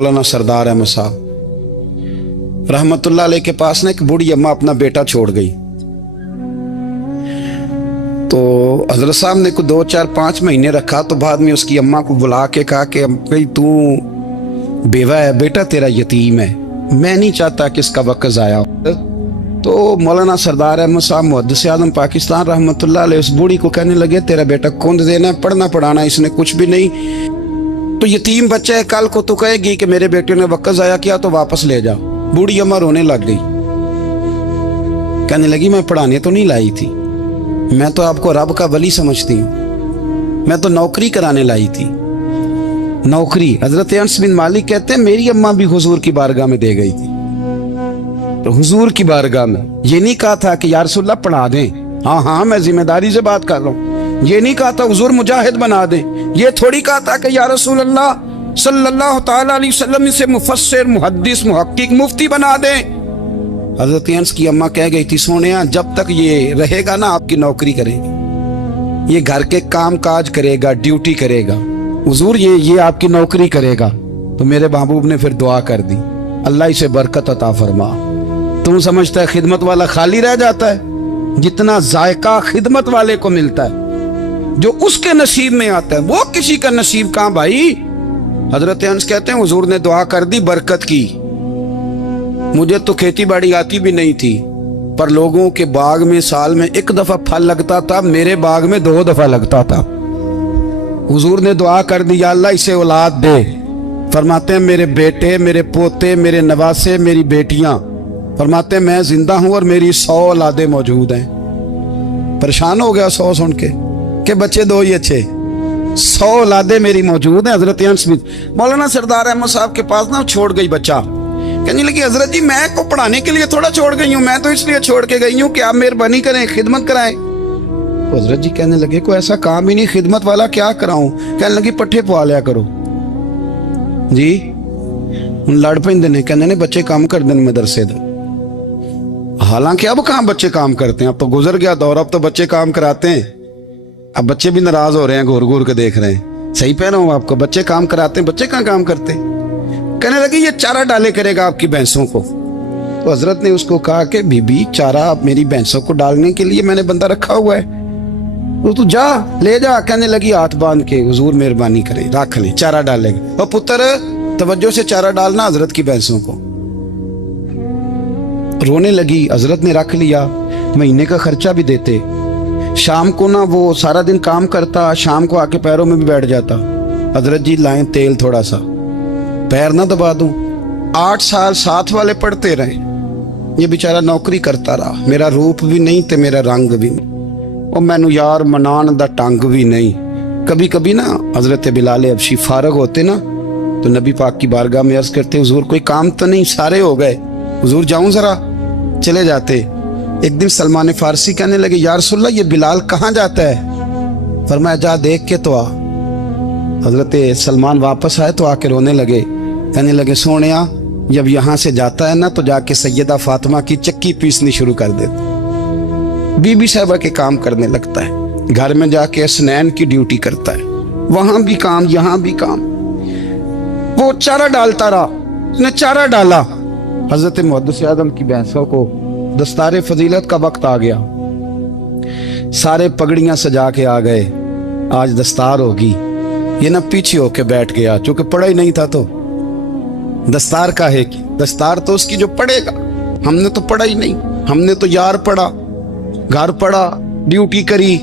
मौलाना सरदार अहमद साहब रहमतुल्लाह अलैह के पास ना एक बूढ़ी अम्मा अपना बेटा छोड़ गई। तो हजरत साहब ने को 2 4 5 महीने रखा। तो बाद में उसकी अम्मा को बुला के कहा कि भाई तू बेवा है, बेटा तेरा यतीम है, मैं नहीं चाहता कि इसका वक्त ज़ाया हो। तो मौलाना सरदार अहमद साहब मुहद्दिस आज़म पाकिस्तान रहमतुल्लाह अलैह उस बूढ़ी को कहने लगे तेरा बेटा कौन देना है, पढ़ना पढ़ाना इसने कुछ भी नहीं, तो यतीम बच्चा है, कल को तो कहेगी कि मेरे बेटे ने वक्त ज़ाया किया तो वापस ले जा। बूढ़ी अम्मा रोने लग गई, कहने लगी मैं पढ़ाने तो नहीं लाई थी, मैं तो आपको रब का वली समझती हूँ, मैं तो नौकरी कराने लाई थी। नौकरी हजरत अनस बिन मालिक कहते हैं मेरी अम्मा भी हुजूर की बारगाह में दे गई थी। तो हुजूर की बारगाह में ये नहीं कहा था कि या रसूलल्लाह पढ़ा दें, हाँ हाँ मैं जिम्मेदारी से बात कर रहा हूँ, ये नहीं कहा था हुजूर मुजाहिद बना दें, ये थोड़ी कहा था कि या रसूलल्लाह सल्लल्लाहु तआला अलैहि वसल्लम से मुफस्सिर मुहद्दिस मुहक्किक मुफ्ती बना दें। हजरत अनस की अम्मा कह गई थी सोनिया जब तक ये रहेगा ना आपकी नौकरी करेगी, ये घर के काम काज करेगा, ड्यूटी करेगा, हुजूर ये आपकी नौकरी करेगा। तो मेरे महबूब ने फिर दुआ कर दी अल्लाह इसे बरकत अता फरमा। तुम समझता है खिदमत वाला खाली रह जाता है? जितना जायका खिदमत वाले को मिलता है, जो उसके नसीब में आता है, वो किसी का नसीब कहाँ भाई। हजरत अनस कहते हैं हुजूर ने दुआ कर दी बरकत की। मुझे तो खेती बाड़ी आती भी नहीं थी, पर लोगों के बाग में साल में 1 दफा फल लगता था, मेरे बाग में 2 दफा लगता था। हुजूर ने दुआ कर दी या अल्लाह इसे औलाद दे। फरमाते हैं मेरे बेटे, मेरे पोते, मेरे नवासे, मेरी बेटियां, फरमाते हैं मैं जिंदा हूं और मेरी 100 औलादे मौजूद हैं। परेशान हो गया 100 सुन के बच्चे 2 ही अच्छे, 100 औलादे मेरी मौजूद हैं। हजरत अनस बिन मौलाना सरदार अहमद साहब के पास ना छोड़ गई बच्चा, कहने लगी हजरत जी मैं को पढ़ाने के लिए थोड़ा छोड़ गई हूँ, मैं तो इसलिए छोड़ के गई हूँ कि आप मेहरबानी करें खिदमत कराएं। हजरत जी कहने लगे कोई ऐसा काम ही नहीं, खिदमत वाला क्या कराऊं। कहने लगी पट्ठे पवा लिया करो जी। ਹੁਣ लड़ ਪੈਂਦੇ ਨੇ, कहने ने बच्चे काम कर दें मदरसे दा। हालांकि अब कहाँ बच्चे काम करते हैं, अब तो गुजर गया दौर, अब तो बच्चे काम कराते हैं। अब बच्चे भी नाराज हो रहे हैं, घूर घूर के देख रहे हैं। सही कह रहा हूँ आपको, बच्चे काम कराते हैं, बच्चे कहाँ काम करते। कहने लगे ये चारा डाले करेगा आपकी भैंसों को। तो हजरत ने उसको कहा कि बीबी चारा मेरी भैंसों को डालने के लिए मैंने बंदा रखा हुआ है, तो तू जा ले जा। कहने लगी हाथ बांध के हुजूर मेहरबानी करे रख ले, चारा डालेगा। और पुत्र तवज्जो से चारा डालना हजरत की भैंसों को। रोने लगी, हजरत ने रख लिया, महीने का खर्चा भी देते। शाम को ना वो सारा दिन काम करता, शाम को आके पैरों में भी बैठ जाता, हजरत जी लाएं तेल थोड़ा सा, पैर ना दबा दूं। 8 साल साथ वाले पढ़ते रहे, ये बेचारा नौकरी करता रहा, मेरा रूप भी नहीं ते मेरा रंग भी नहीं, और मैनू यार मनान दा टंग भी नहीं। कभी कभी ना हजरत बिलाल हबशी फारग होते ना तो नबी पाक की बारगाह में अर्ज करते हुजूर कोई काम तो नहीं, सारे हो गए, हुजूर जाऊं जरा, चले जाते। एक दिन सलमान फारसी कहने लगे या रसूलल्लाह ये बिलाल कहाँ जाता है। फरमाया जा देख के तो आ। हजरत सलमान वापस आए तो आके रोने लगे, कहने लगे सोनिया जब यहाँ से जाता है ना तो जाके सैयदा फातिमा की चक्की पीसनी शुरू कर देता, बीबी साहबा के काम करने लगता है, घर में जाके स्नैन की ड्यूटी करता है, वहां भी काम यहाँ भी काम। वो चारा डालता रहा, उसने चारा डाला। हजरत मुहद्दिस आज़म की भैंसों को दस्तारे फजीलत का वक्त आ गया, सारे पगड़ियां सजा के आ गए, आज दस्तार होगी। ये ना पीछे होके बैठ गया, चूंकि पढ़ा ही नहीं था तो दस्तार का है कि दस्तार तो उसकी जो पढ़ेगा, हमने तो पढ़ा ही नहीं, हमने तो यार पढ़ा, घर पढ़ा, ड्यूटी करी।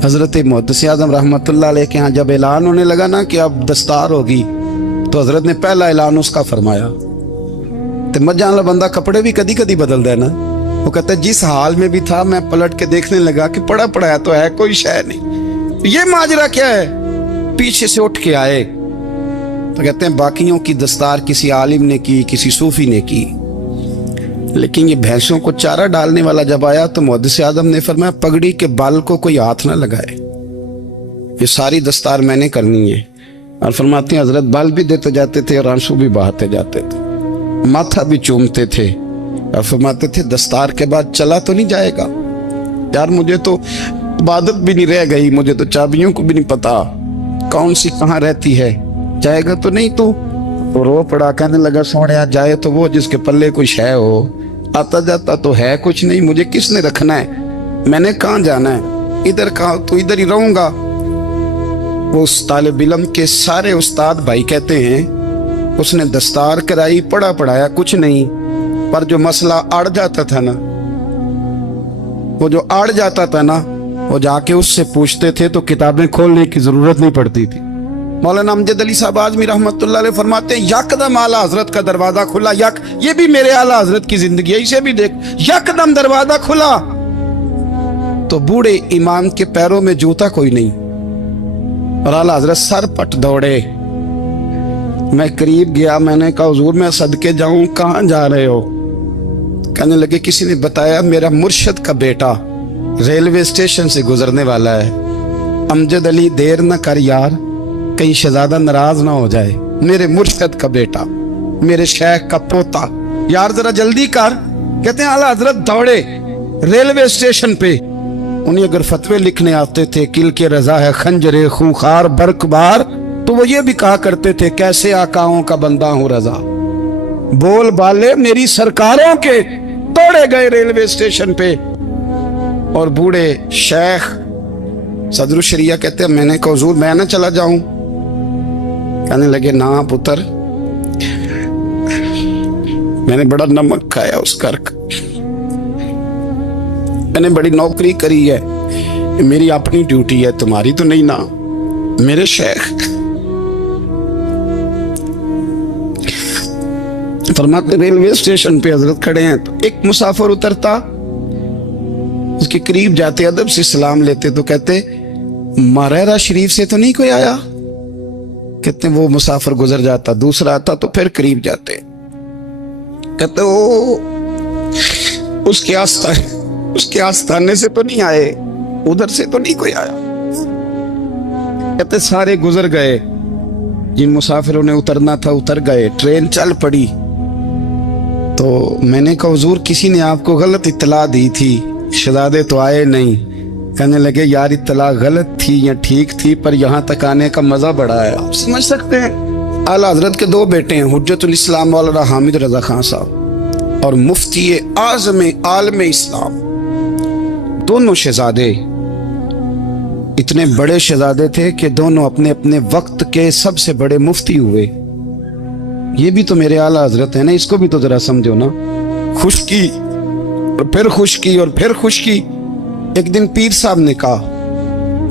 हजरत मुहद्दिस आज़म रहमतुल्लाह अलैह के यहाँ जब ऐलान होने लगा ना कि अब दस्तार होगी, तो हजरत ने पहला ऐलान उसका फरमाया। तो मजान वाला बंदा कपड़े भी कदी कदी बदल देना, वो कहता है जिस हाल में भी था मैं पलट के देखने लगा कि पढ़ा पढ़ाया तो है, कोई शय नहीं, ये माजरा क्या है। पीछे से उठ के आए तो कहते हैं बाकियों की दस्तार किसी आलिम ने की, किसी सूफी ने की, लेकिन ये भैंसों को चारा डालने वाला जब आया तो मुहद्दिस आज़म ने फरमाया पगड़ी के बाल को कोई हाथ ना लगाए, ये सारी दस्तार मैंने करनी है। और फरमाते हैं हजरत बाल भी देते जाते थे और आंसू भी बहाते जाते थे, माथा भी चूमते थे, और फरमाते थे दस्तार के बाद चला तो नहीं जाएगा यार, मुझे तो इबादत भी नहीं रह गई, मुझे तो चाबियों को भी नहीं पता कौन सी कहाँ रहती है, जाएगा तो नहीं तू। तो रो पड़ा, कहने लगा सोने जाए तो वो जिसके पल्ले कोई शय हो, आता जाता तो है कुछ नहीं, मुझे किसने रखना है, मैंने कहाँ जाना है, इधर कहाँ तो इधर ही रहूंगा। वो उस तालिब इल्म के सारे उस्ताद भाई कहते हैं उसने दस्तार कराई, पढ़ा पढ़ाया कुछ नहीं, पर जो मसला अड़ जाता था ना, वो जो अड़ जाता था ना, वो जाके उससे पूछते थे तो किताबें खोलने की जरूरत नहीं पड़ती थी। मौलाना अमजद अली साहब आजमी रहमतुल्लाह अलैह फरमाते हैं यकदम आला हजरत का दरवाजा खुला, ये भी मेरे आला हजरत की जिंदगी है, इसे भी देख, यकदम दरवाजा खुला तो बूढ़े इमाम के पैरों में जूता कोई नहीं, और आला हजरत सर पट दौड़े। मैं करीब गया, मैंने कहा हुजूर मैं सदके जाऊं, कहां जा रहे हो? कहने लगे किसी ने बताया मेरा मुर्शद का बेटा रेलवे स्टेशन से गुजरने वाला है, अमजद अली देर न कर यार, कहीं शहजादा नाराज ना हो जाए, मेरे मुर्शद का बेटा, मेरे शेख का पोता, यार जरा जल्दी कर। कहते हैं आला हजरत दौड़े रेलवे स्टेशन पे, उन्हें अगर फतवे लिखने आते थे किल के रजा है खंजरे खूंखार बरकबार, तो वो ये भी कहा करते थे कैसे आकाओं का बंदा हूं रजा, बोल बाले मेरी सरकारों के। दौड़े गए रेलवे स्टेशन पे, और बूढ़े शेख सदरुल शरिया कहते हैं मैंने कहा हुजूर मैं ना चला जाऊं? कहने लगे ना पुत्र, मैंने बड़ा नमक खाया उस घर का, मैंने बड़ी नौकरी करी है, मेरी अपनी ड्यूटी है, तुम्हारी तो नहीं ना। मेरे शेख फरमाते रेलवे स्टेशन पे हजरत खड़े हैं, तो एक मुसाफिर उतरता, उसके करीब जाते अदब से सलाम लेते तो कहते मारेरा शरीफ से तो नहीं कोई आया? कहते वो मुसाफिर गुजर जाता, दूसरा आता तो फिर करीब जाते, कहते ओ उसके आस्थाने से तो नहीं आए, उधर से तो नहीं कोई आया। कहते सारे गुजर गए, जिन मुसाफिरों ने उतरना था उतर गए, ट्रेन चल पड़ी। तो मैंने कहा हुजूर किसी ने आपको गलत इत्तला दी थी, शहजादे तो आए नहीं। कहने लगे यार इत्तला गलत थी या ठीक थी, पर यहाँ तक आने का मजा बड़ा है, आप समझ सकते हैं। आला हजरत के दो बेटे हैं, हुज्जतुल इस्लाम मौलाना हामिद रजा खान साहब और मुफ्ती आज़म आलम इस्लाम, दोनों शहजादे इतने बड़े शहजादे थे कि दोनों अपने अपने वक्त के सबसे बड़े मुफ्ती हुए। ये भी तो मेरे आला हजरत है ना, इसको भी तो जरा समझो ना। खुशकी और फिर खुशकी और फिर खुशकी। एक दिन पीर साहब ने कहा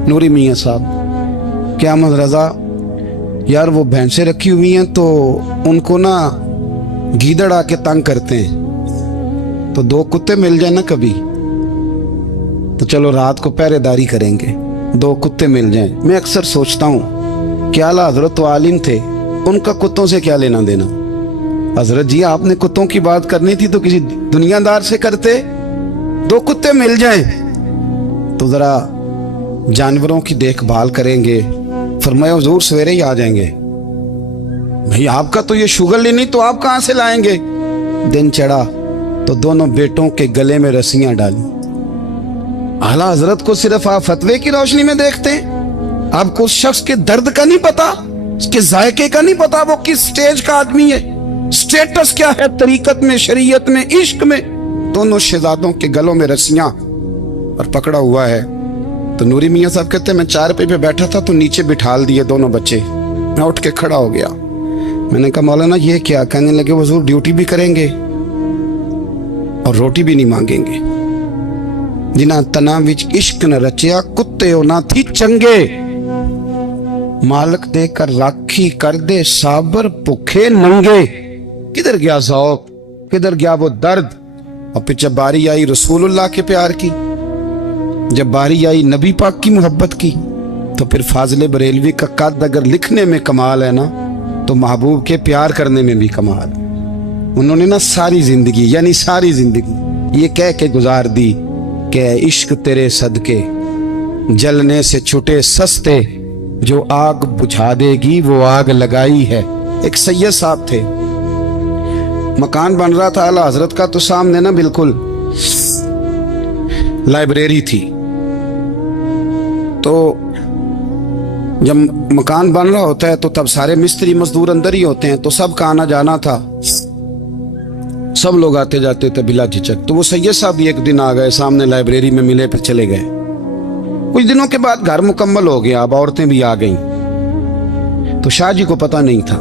नूरी मियाँ साहब क्या अहमद रजा यार वो भैंसें रखी हुई हैं तो उनको ना गीदड़ आके तंग करते हैं, तो दो कुत्ते मिल जाए ना कभी, तो चलो रात को पहरेदारी करेंगे, दो कुत्ते मिल जाएं। मैं अक्सर सोचता हूँ क्या आला हजरत तो आलिम थे, उनका कुत्तों से क्या लेना देना। हजरत जी आपने कुत्तों की बात करनी थी तो किसी दुनियादार से करते, दो कुत्ते मिल जाएं तो जरा जानवरों की देखभाल करेंगे। फरमाया हुजूर सवेरे ही आ जाएंगे। भाई आपका तो ये शुगर ही नहीं, तो आप कहां से लाएंगे। दिन चढ़ा तो दोनों बेटों के गले में रस्सियां डाली। आला हजरत को सिर्फ आप फतवे की रोशनी में देखते हैं, आपको उस शख्स के दर्द का नहीं पता, उसके जायके का नहीं पता, वो किस स्टेज का आदमी है, स्टेटस क्या है तरीकत में, शरीयत में, इश्क में। दोनों शहजादों के गलों में रस्सियां और पकड़ा हुआ है। तो नूरी मियाँ साहब कहते हैं मैं चारपाई पे बैठा था तो नीचे बिठाल दिए दोनों बच्चे। मैं उठ के खड़ा हो गया, मैंने कहा मौलाना ये क्या। कहने लगे हुजूर ड्यूटी भी करेंगे और रोटी भी नहीं मांगेंगे। जिन्हां तना विच इश्क न रचिया कुत्ते हो ना थी चंगे, मालक देकर राखी कर दे साबर भुखे नंगे। किधर गया ज़ौक़, किधर गया वो दर्द। और फिर जब बारी आई रसूलुल्लाह के प्यार की, जब बारी आई नबी पाक की मोहब्बत की, तो फिर फाजिल बरेलवी का कद अगर लिखने में कमाल है ना, तो महबूब के प्यार करने में भी कमाल। उन्होंने ना सारी जिंदगी यानी सारी जिंदगी ये कह के गुजार दी कि इश्क तेरे सदके जलने से छुटे सस्ते, जो आग बुझा देगी वो आग लगाई है। एक सैयद साहब थे, मकान बन रहा था आला हजरत का, तो सामने ना बिल्कुल लाइब्रेरी थी। तो जब मकान बन रहा होता है तो तब सारे मिस्त्री मजदूर अंदर ही होते हैं, तो सबका आना जाना था, सब लोग आते जाते थे बिला झिझक। तो वो सैयद साहब भी एक दिन आ गए, सामने लाइब्रेरी में मिले, फिर चले गए। कुछ दिनों के बाद घर मुकम्मल हो गया, अब औरतें भी आ गईं। तो शाह जी को पता नहीं था,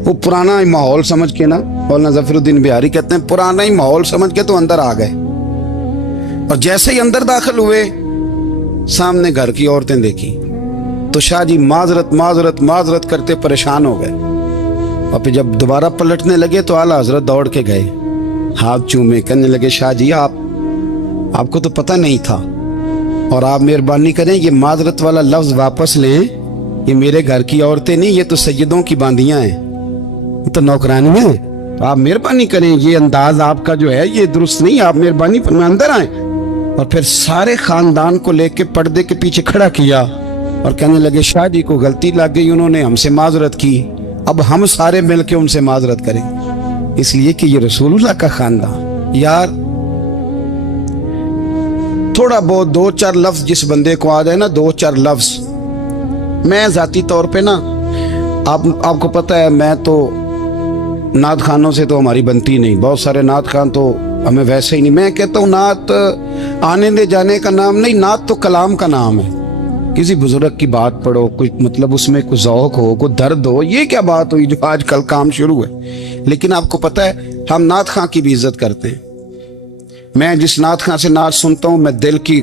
वो पुराना ही माहौल समझ के ना, मौलाना ज़फ़रुद्दीन बिहारी कहते हैं पुराना ही माहौल समझ के तो अंदर आ गए। और जैसे ही अंदर दाखिल हुए, सामने घर की औरतें देखी तो शाह जी माजरत माजरत माजरत करते परेशान हो गए। और फिर जब दोबारा पलटने लगे तो आला हजरत दौड़ के गए, हाथ चूमे, कहने लगे शाह जी आपको तो पता नहीं था, और आप मेहरबानी करें ये माजरत वाला लफ्ज वापस लें, ये मेरे घर की औरतें नहीं, ये तो सैयदों की बांदियां हैं, ये तो नौकरानी है, तो आप मेहरबानी करें, ये अंदाज आपका जो है ये दुरुस्त नहीं, आप मेहरबानी फरमाएं अंदर आए। और फिर सारे खानदान को लेके पर्दे के पीछे खड़ा किया और कहने लगे शाह जी को गलती लग गई, उन्होंने हमसे माजरत की, अब हम सारे मिलके उनसे माजरत करें, इसलिए कि ये रसूलुल्लाह का खानदान। यार थोड़ा बहुत 2-4 लफ्ज जिस बंदे को आ जाए ना, 2-4 लफ्ज, मैं जाती तौर पे ना, आपको पता है मैं तो नात खानों से तो हमारी बनती नहीं, बहुत सारे नात खान तो हमें वैसे ही नहीं। मैं कहता हूँ नात आने दे जाने का नाम नहीं, नात तो कलाम का नाम है। किसी बुजुर्ग की बात पढ़ो, कुछ मतलब उसमें कुछ ज़ौक़ हो, कुछ दर्द हो, ये क्या बात हुई जो आजकल काम शुरू है। लेकिन आपको पता है हम नात खां की भी इज्जत करते हैं। मैं जिस नात खां से नात सुनता हूँ, मैं दिल की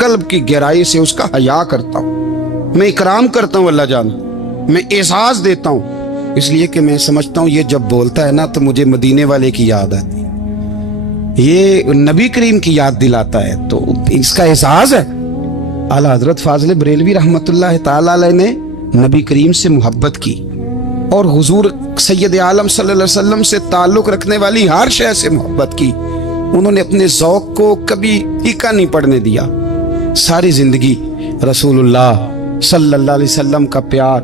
कल्ब की गहराई से उसका हया करता हूँ, मैं इकराम करता हूँ अल्लाह जान, मैं एहसास देता हूँ, इसलिए कि मैं समझता हूँ ये जब बोलता है ना तो मुझे मदीने वाले की याद आती है, ये नबी करीम की याद दिलाता है, तो इसका एहसास है। आला हजरत फाजिल बरेलवी रहमतुल्लाह ताला अलैह ने नबी करीम से मोहब्बत की और हुजूर सैयद आलम सल्लल्लाहु अलैहि वसल्लम से ताल्लुक रखने वाली हर शय से मोहब्बत की। उन्होंने अपने ज़ौक़ को कभी फीका नहीं पड़ने दिया, सारी जिंदगी रसूलुल्लाह सल्लल्लाहु अलैहि वसल्लम का प्यार।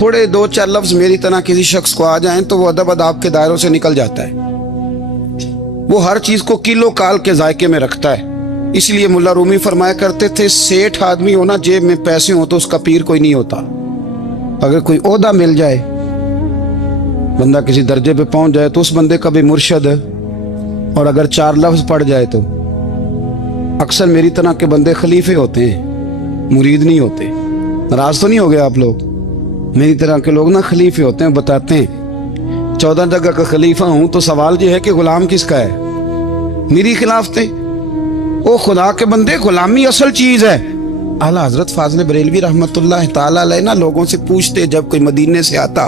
थोड़े 2-4 लफ्ज मेरी तरह किसी शख्स को आ जाएं तो वो अदब अदाब के दायरों से निकल जाता है, वो हर चीज को किलो काल के जायके में रखता है। इसलिए मुल्ला रूमी फरमाया करते थे, सेठ आदमी होना जेब में पैसे हो तो उसका पीर कोई नहीं होता। अगर कोई ओहदा मिल जाए, बंदा किसी दर्जे पे पहुंच जाए तो उस बंदे का भी मुर्शद, और अगर 4 लफ्ज पढ़ जाए तो अक्सर मेरी तरह के बंदे खलीफे होते हैं, मुरीद नहीं होते। नाराज तो नहीं हो गए आप लोग? मेरी तरह के लोग ना खलीफे होते हैं, बताते हैं 14 जगह का खलीफा हूं, तो सवाल ये है कि गुलाम किसका है? मेरी खिलाफ थे। ओ खुदा के बंदे, गुलामी असल चीज है। आला हजरत फाजिल बरेलवी रहमतुल्लाह ताला अलैह ना लोगों से पूछते, जब कोई मदीने से आता,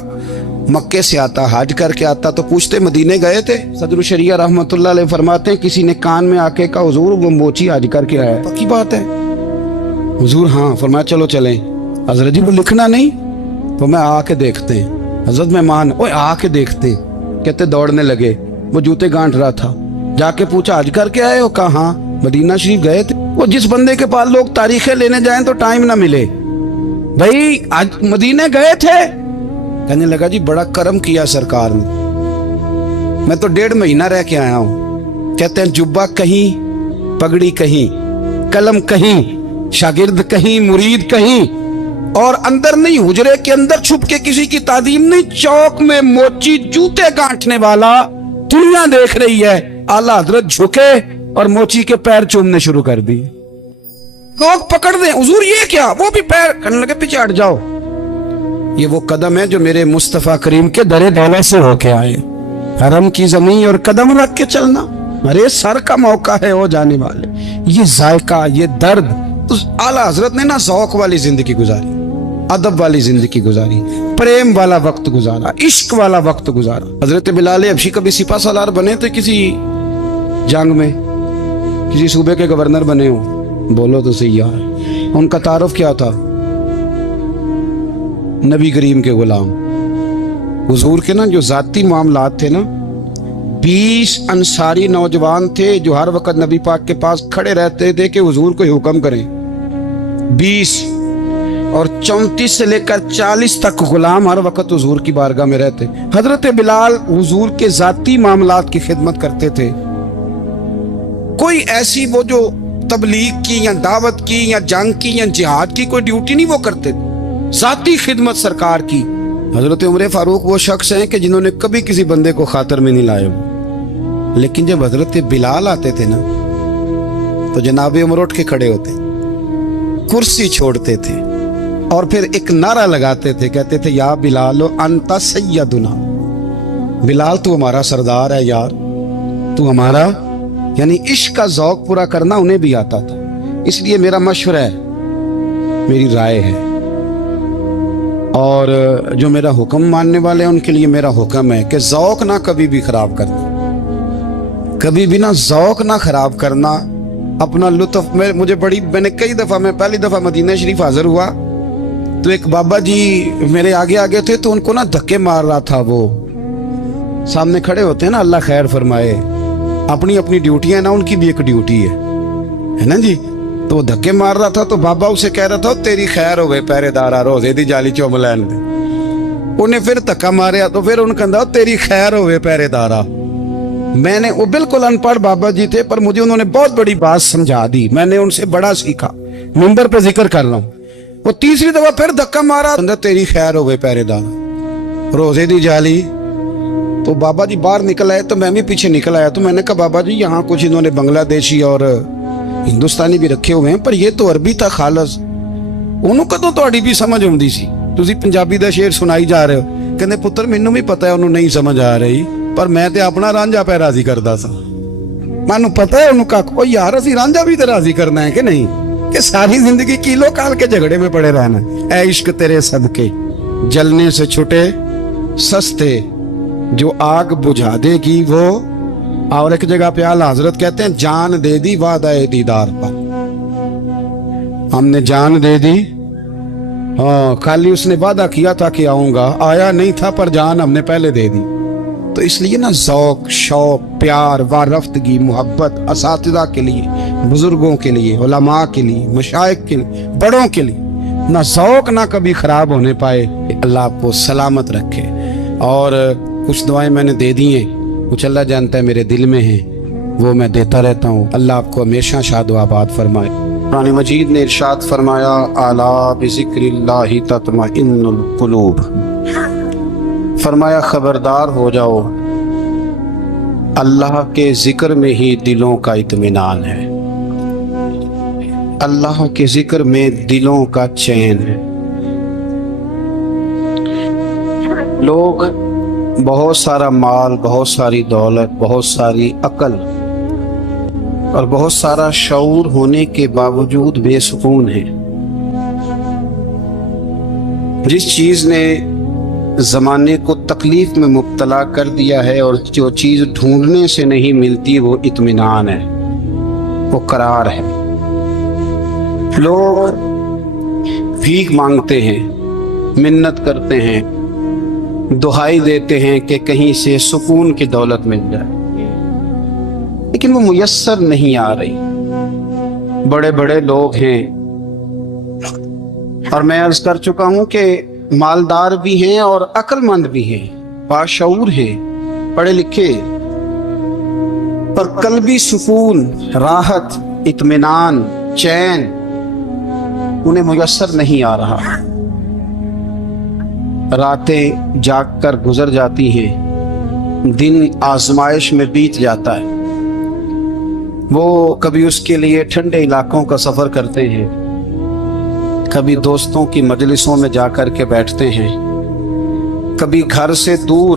मक्के से आता, हज करके आता, तो पूछते मदीने गए थे? सदर शरिया रहमतुल्लाह अलैह फरमाते हैं, किसी ने कान में आके कहा हुजूर वो मोची हज करके आया। पक्की बात है? हुजूर हाँ। फरमाया चलो चलें। हजरत जी वो लिखना नहीं, तो मैं आके देखते हैं। हजरत मेहमान, ओए आके देखते हैं। कहते दौड़ने लगे, वो जूते गांठ रहा था, जाके पूछा हज करके आए हो? कहा हाँ, मदीना शरीफ गए थे। वो जिस बंदे के पास लोग तारीखें लेने जाएं तो टाइम ना मिले, भाई आज मदीने गए थे? कहने लगा जी बड़ा करम किया सरकार ने, मैं तो 1.5 महीना रह के आया हूं। कहते हैं जुब्बा कहीं, पगड़ी कहीं, कलम कहीं, शागिर्द कहीं, मुरीद कहीं, और अंदर नहीं, हुजरे के अंदर छुप के किसी की तादीम नहीं, चौक में मोची जूते गांठने वाला दुनिया देख रही है। आला हजरत झुके और मोची के पैर चूमने शुरू कर दिए। लोग पकड़ दें, हुजूर ये क्या? वो भी पैर करने लगे, पीछे हट जाओ। ये वो कदम है जो मेरे मुस्तफा करीम के दरे दौला से होके आए। हरम की जमीन और कदम रख के चलना, अरे सर का मौका है हो जाने वाले। ये जायका, ये दर्द, तो आला हजरत ने ना ज़ौक़ वाली जिंदगी गुजारी, अदब वाली जिंदगी गुजारी, प्रेम वाला वक्त गुजारा, इश्क वाला वक्त गुजारा। हजरत बिलाल हबशी कभी सिपा सालार बने थे किसी जंग में, किसी सूबे के गवर्नर बने हो? बोलो तो सही यार। उनका तारुफ क्या था? नबी करीम के गुलाम। हुजूर के ना जो जाती मामलात थे ना, 20 अंसारी नौजवान थे जो हर वक्त नबी पाक के पास खड़े रहते थे कि हुजूर को हुक्म करें। 20 और 34 से लेकर 40 तक गुलाम हर वक्त हुजूर की बारगाह में रहते। हजरत बिलाल हुजूर के जाती मामलात की खिदमत करते थे। कोई ऐसी वो जो तबलीग की या दावत की या जंग की या जिहाद की कोई ड्यूटी नहीं वो करते, ذاتی खिदमत सरकार की। हजरत उमर फारूक वो शख्स हैं कि जिन्होंने कभी किसी बंदे को खातर में नहीं लाए। लेकिन जब हजरत बिलाल आते थे ना तो जनाब उमर उठ के खड़े होते, कुर्सी छोड़ते थे और फिर एक नारा लगाते थे, कहते थे या बिलाल अंता सैयदुना, बिलाल तू हमारा सरदार है यार, तू हमारा। यानी इश्क का ज़ौक पूरा करना उन्हें भी आता था। इसलिए मेरा मशवरा है, मेरी राय है, और जो मेरा हुक्म मानने वाले हैं उनके लिए मेरा हुक्म है कि ज़ौक ना कभी भी ख़राब करना, कभी भी ना ज़ौक ना ख़राब करना, अपना लुत्फ़। मैंने कई दफ़ा, मैं पहली दफ़ा मदीना शरीफ हाज़िर हुआ तो एक बाबा जी मेरे आगे आगे थे, तो उनको ना धक्के मार रहा था। वो सामने खड़े होते हैं ना, अल्लाह खैर फरमाए, अपनी अपनी ड्यूटियां ना, उनकी भी एक ड्यूटी है ना जी। तो धक्के मार रहा था तो बाबा उसे कह रहा था तेरी खैर होवे पहरेदारा, रोजे दी जाली चुम लैन दे। उन्हें फिर धक्का मारिया तो फिर उन्हें कहता तेरी खैर होवे पहरेदारा। मैंने, वो बिल्कुल अनपढ़ बाबा जी थे पर मुझे उन्होंने बहुत बड़ी बात समझा दी, मैंने उनसे बड़ा सीखा, मिंबर पे जिक्र कर रहा हूँ। वो तीसरी दफा फिर धक्का मारा, तेरी खैर होवे पहरेदारा, रोजे दी जाली। तो बाबा जी बाहर निकल आए तो मैं भी पीछे निकल आया। तो मैंने कहा बाबा जी यहाँ कुछ इन्होंने बांग्लादेशी और हिंदुस्तानी भी रखे हुए हैं, पर ये तो अरबी था खालस, उन्होंने कदों ਤੁਹਾਡੀ भी समझ आती सी, ਤੁਸੀਂ पंजाबी ਦਾ शेर सुनाई जा रहे हो। कहते पुत्र मैनू भी पता है उन्होंने नहीं समझ आ रही, पर मैं तो अपना रांझा पै राजी करता सा, मैनू पता है उन्होंने कहा ओ यार असी रांझा भी तो राजी करना है कि नहीं, कि सारी जिंदगी किलो काल के झगड़े में पड़े रहना। ऐ इश्क तेरे सदके जलने से छुटे सस्ते, जो आग बुझा देगी वो। और एक जगह पे आला हजरत कहते हैं जान दे दी वादा दीदार पर, हमने जान दे दी। हाँ, खाली उसने वादा किया था कि आऊंगा, आया नहीं था, पर जान हमने पहले दे दी। तो इसलिए ना ज़ौक, शौक, प्यार, वारफ्तगी, मोहब्बत असातिज़ा के लिए, बुजुर्गों के लिए, उलमा के लिए, मशाइख के लिए, बड़ों के लिए, ना ज़ौक ना कभी ख़राब होने पाए। अल्लाह आपको सलामत रखे। और कुछ दुआएं मैंने दे दी हैं, कुछ अल्लाह जानता है मेरे दिल में है, वो मैं देता रहता हूँ। अल्लाह आपको हमेशा शाद व आबाद फरमाए। कुरान मजीद ने इरशाद फरमाया अला बिज़िक्रिल्लाहि तत्मइन्नुल कुलूब, फरमाया खबरदार हो जाओ, अल्लाह के जिक्र में ही दिलों का इत्मीनान है, अल्लाह के जिक्र में दिलों का चैन है। लोग बहुत सारा माल, बहुत सारी दौलत, बहुत सारी अकल और बहुत सारा शऊर होने के बावजूद बेसुकून हैं। जिस चीज़ ने ज़माने को तकलीफ में मुब्तला कर दिया है और जो चीज़ ढूंढने से नहीं मिलती वो इत्मीनान है, वो करार है। लोग भीख मांगते हैं, मिन्नत करते हैं, दुहाई देते हैं कि कहीं से सुकून की दौलत मिल जाए, लेकिन वो मुयस्सर नहीं आ रही। बड़े बड़े लोग हैं और मैं अर्ज कर चुका हूं कि मालदार भी हैं और अक्लमंद भी हैं, बाशऊर हैं, पढ़े लिखे, पर कल्बी सुकून, राहत, इत्मीनान, चैन उन्हें मुयस्सर नहीं आ रहा। रातें जाग कर गुजर जाती हैं, दिन आजमाइश में बीत जाता है। वो कभी उसके लिए ठंडे इलाकों का सफ़र करते हैं, कभी दोस्तों की मजलिसों में जाकर के बैठते हैं, कभी घर से दूर